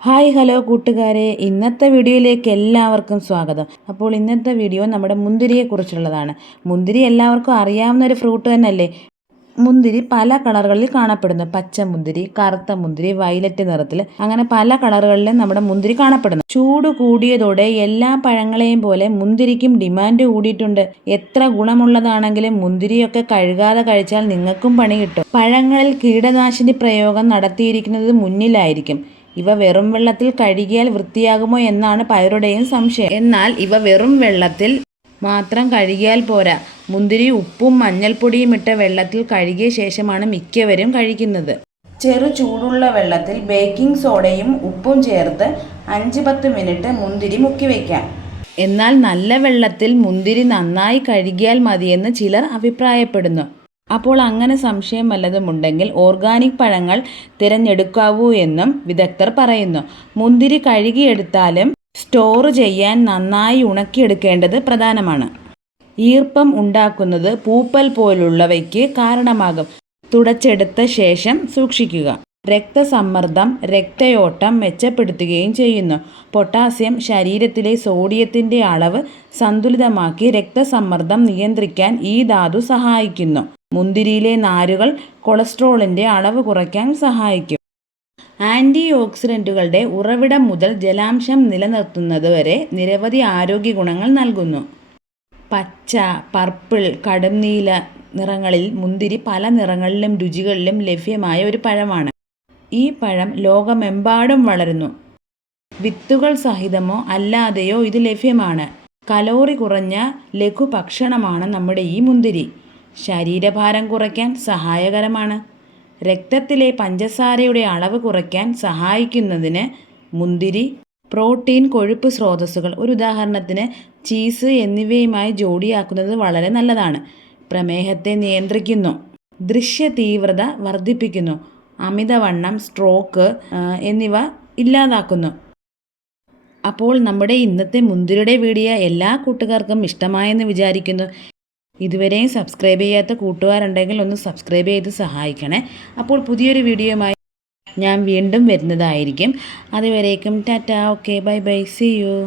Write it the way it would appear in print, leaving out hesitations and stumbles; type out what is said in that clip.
Hi hello കൂട്ടുകാരെ, ഇന്നത്തെ വീഡിയോയിലേക്ക് എല്ലാവർക്കും സ്വാഗതം. അപ്പോൾ ഇന്നത്തെ വീഡിയോ നമ്മുടെ മുന്തിരിയെക്കുറിച്ചുള്ളതാണ്. മുന്തിരി എല്ലാവർക്കും അറിയാവുന്ന ഒരു ഫ്രൂട്ട് തന്നെയല്ലേ. മുന്തിരി പല കളറുകളിൽ കാണപ്പെടുന്നു. പച്ച മുന്തിരി, കറുത്ത മുന്തിരി, വയലറ്റ് നിറത്തിൽ, അങ്ങനെ പല കളിലും നമ്മുടെ മുന്തിരി കാണപ്പെടുന്നു. ചൂട് കൂടിയതോടെ എല്ലാ പഴങ്ങളെയും പോലെ മുന്തിരിക്കും ഡിമാൻഡ് കൂടിയിട്ടുണ്ട്. എത്ര ഗുണമുള്ളതാണെങ്കിലും മുന്തിരിയൊക്കെ കഴുകാതെ കഴിച്ചാൽ നിങ്ങൾക്കും പണി കിട്ടും. പഴങ്ങളിൽ കീടനാശിനി പ്രയോഗം നടത്തിയിരിക്കുന്നത് മുന്നിലായിരിക്കും. ഇവ വെറും വെള്ളത്തിൽ കഴുകിയാൽ വൃത്തിയാകുമോ എന്നാണ് പലരുടെയും സംശയം. എന്നാൽ ഇവ വെറും വെള്ളത്തിൽ മാത്രം കഴുകിയാൽ പോരാ. മുന്തിരി ഉപ്പും മഞ്ഞൾപ്പൊടിയും ഇട്ട വെള്ളത്തിൽ കഴുകിയ ശേഷമാണ് മിക്കവരും കഴിക്കുന്നത്. ചെറു ചൂടുള്ള വെള്ളത്തിൽ ബേക്കിംഗ് സോഡയും ഉപ്പും ചേർത്ത് 5-10 മിനിറ്റ് മുന്തിരി മുക്കി വയ്ക്കാം. എന്നാൽ നല്ല വെള്ളത്തിൽ മുന്തിരി നന്നായി കഴുകിയാൽ മതിയെന്ന് ചിലർ അഭിപ്രായപ്പെടുന്നു. അപ്പോൾ അങ്ങനെ സംശയം വല്ലതുമുണ്ടെങ്കിൽ ഓർഗാനിക് പഴങ്ങൾ തിരഞ്ഞെടുക്കാവൂ എന്നും വിദഗ്ധർ പറയുന്നു. മുന്തിരി കഴുകിയെടുത്താലും സ്റ്റോർ ചെയ്യാൻ നന്നായി ഉണക്കിയെടുക്കേണ്ടത് പ്രധാനമാണ്. ഈർപ്പം ഉണ്ടാക്കുന്നത് പൂപ്പൽ പോലുള്ളവയ്ക്ക് കാരണമാകും. തുടച്ചെടുത്ത ശേഷം സൂക്ഷിക്കുക. രക്തസമ്മർദ്ദം, രക്തയോട്ടം മെച്ചപ്പെടുത്തുകയും ചെയ്യുന്നു. പൊട്ടാസ്യം ശരീരത്തിലെ സോഡിയത്തിൻ്റെ അളവ് സന്തുലിതമാക്കി രക്തസമ്മർദ്ദം നിയന്ത്രിക്കാൻ ഈ ധാതു സഹായിക്കുന്നു. മുന്തിരിയിലെ നാരുകൾ കൊളസ്ട്രോളിൻ്റെ അളവ് കുറയ്ക്കാൻ സഹായിക്കും. ആൻറ്റി ഓക്സിഡൻറ്റുകളുടെ ഉറവിടം മുതൽ ജലാംശം നിലനിർത്തുന്നത് വരെ നിരവധി ആരോഗ്യ ഗുണങ്ങൾ നൽകുന്നു. പച്ച, പർപ്പിൾ, കടും നീല നിറങ്ങളിൽ മുന്തിരി പല നിറങ്ങളിലും രുചികളിലും ലഭ്യമായ ഒരു പഴമാണ്. ഈ പഴം ലോകമെമ്പാടും വളരുന്നു. വിത്തുകൾ സഹിതമോ അല്ലാതെയോ ഇത് ലഭ്യമാണ്. കലോറി കുറഞ്ഞ ലഘുഭക്ഷണമാണ് നമ്മുടെ ഈ മുന്തിരി. ശരീരഭാരം കുറയ്ക്കാൻ സഹായകരമാണ്. രക്തത്തിലെ പഞ്ചസാരയുടെ അളവ് കുറയ്ക്കാൻ സഹായിക്കുന്നതിന് മുന്തിരി പ്രോട്ടീൻ, കൊഴുപ്പ് സ്രോതസ്സുകൾ, ഒരു ഉദാഹരണത്തിന് ചീസ് എന്നിവയുമായി ജോഡിയാക്കുന്നത് വളരെ നല്ലതാണ്. പ്രമേഹത്തെ നിയന്ത്രിക്കുന്നു. ദൃശ്യ തീവ്രത വർദ്ധിപ്പിക്കുന്നു. അമിതവണ്ണം, സ്ട്രോക്ക് എന്നിവ ഇല്ലാതാക്കുന്നു. അപ്പോൾ നമ്മുടെ ഇന്നത്തെ മുന്തിരിയുടെ വീഡിയോ എല്ലാ കൂട്ടുകാർക്കും ഇഷ്ടമായെന്ന് വിചാരിക്കുന്നു. ഇതുവരെയും സബ്സ്ക്രൈബ് ചെയ്യാത്ത കൂട്ടുകാരുണ്ടെങ്കിൽ ഒന്ന് സബ്സ്ക്രൈബ് ചെയ്ത് സഹായിക്കണേ. അപ്പോൾ പുതിയൊരു വീഡിയോയുമായി ഞാൻ വീണ്ടും വരുന്നതായിരിക്കും. അതുവരേക്കും tata, okay, bye bye, see U.